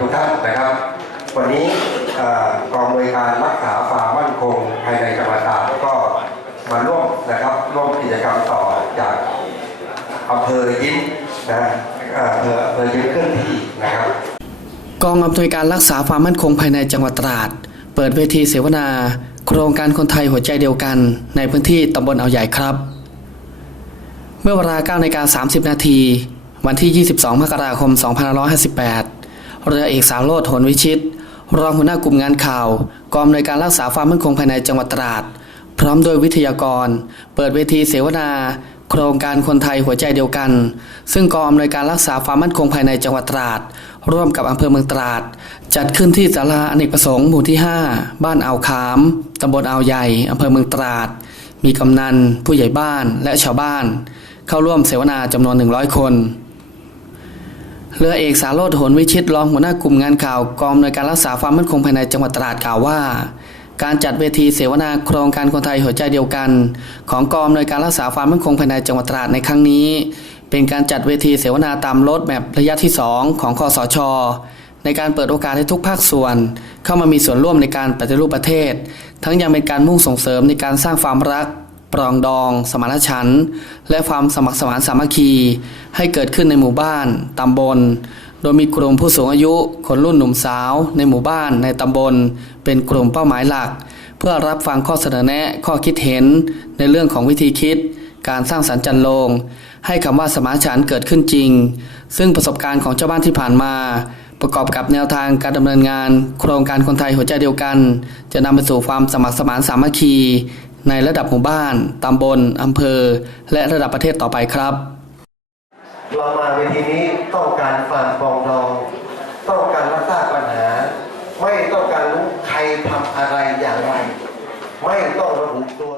ทุกท่านนะครับ วันนี้เอ่อกองบริการรักษาความมั่นคงภายในจังหวัดตราดก็มาร่วมนะครับร่วมกิจกรรมต่อจากอำเภอยิ้มนะฮะเอ่ออำเภออำเภอยิ้มเคลื่อนที่นะครับ กองอำนวยการรักษาความมั่นคงภายในจังหวัดตราด เปิดเวทีเสวนา โครงการคนไทยหัวใจเดียวกัน ในพื้นที่ตำบลเอาใหญ่ครับ เมื่อเวลา9นาฬิกา30 นาทีวันที่ 22 มกราคม 2558 เรือเอกสารโรธโหนวิชิต รองหัวหน้ากลุ่มงานข่าว กองอำนวยการรักษาความมั่นคงภายในจังหวัดตราด พร้อมโดยวิทยากร เปิดเวทีเสวนา โครงการคนไทยหัวใจเดียวกัน ซึ่งกองอำนวยการรักษาความมั่นคงภายในจังหวัดตราด ร่วมกับอำเภอเมืองตราด จัดขึ้นที่ศาลาอเนกประสงค์หมู่ที่ 5 บ้านอ่าวขามตำบลอ่าวใหญ่อำเภอเมืองตราด มีกำนัน ผู้ใหญ่บ้านและชาวบ้าน เข้าร่วมเสวนาจำนวน 100 คน เรือเอกสารโรธโหนวิชิตรองหัวหน้ากลุ่มงานข่าวกองอำนวยการรักษาความมั่นคงภายในจังหวัดตราดกล่าวว่า การจัดเวทีเสวนาโครงการคนไทยหัวใจเดียวกัน ของกองอำนวยการรักษาความมั่นคงภายในจังหวัดตราดในครั้งนี้ เป็นการจัดเวทีเสวนาตามรถแมพระยะที่ 2 ของคอสช ในการเปิดโอกาสให้ทุกภาคส่วน เข้ามามีส่วนร่วมในการปฏิรูปประเทศ ทั้งยังเป็นการมุ่งส่งเสริมในการสร้างความรัก ปรองดอง สมานฉันท์และความสมัครสมานสามัคคี ให้เกิดขึ้นในหมู่บ้าน ตำบล โดยมีกลุ่มผู้สูงอายุคนรุ่นหนุ่มสาว ในหมู่บ้านในตำบล เป็นกลุ่มเป้าหมายหลัก เพื่อรับฟังข้อเสนอแนะข้อคิดเห็น ในเรื่องของวิธีคิด การสร้างสรรค์จันโลง ให้คำว่าสมานฉันท์เกิดขึ้นจริง ซึ่งประสบการณ์ของเจ้าบ้านที่ผ่านมาประกอบกับแนวทางการดำเนินงาน โครงการคนไทยหัวใจเดียวกัน จะนำไปสู่ความสมัครสมานสามัคคี ในระดับหมู่บ้าน ตำบล อำเภอ และระดับประเทศต่อไปครับ เรามาเวทีนี้ต้องการความปองดอง ต้องการรับทราบปัญหา ไม่ต้องการรู้ใครทำอะไรอย่างไร ไม่ต้องระบุตัว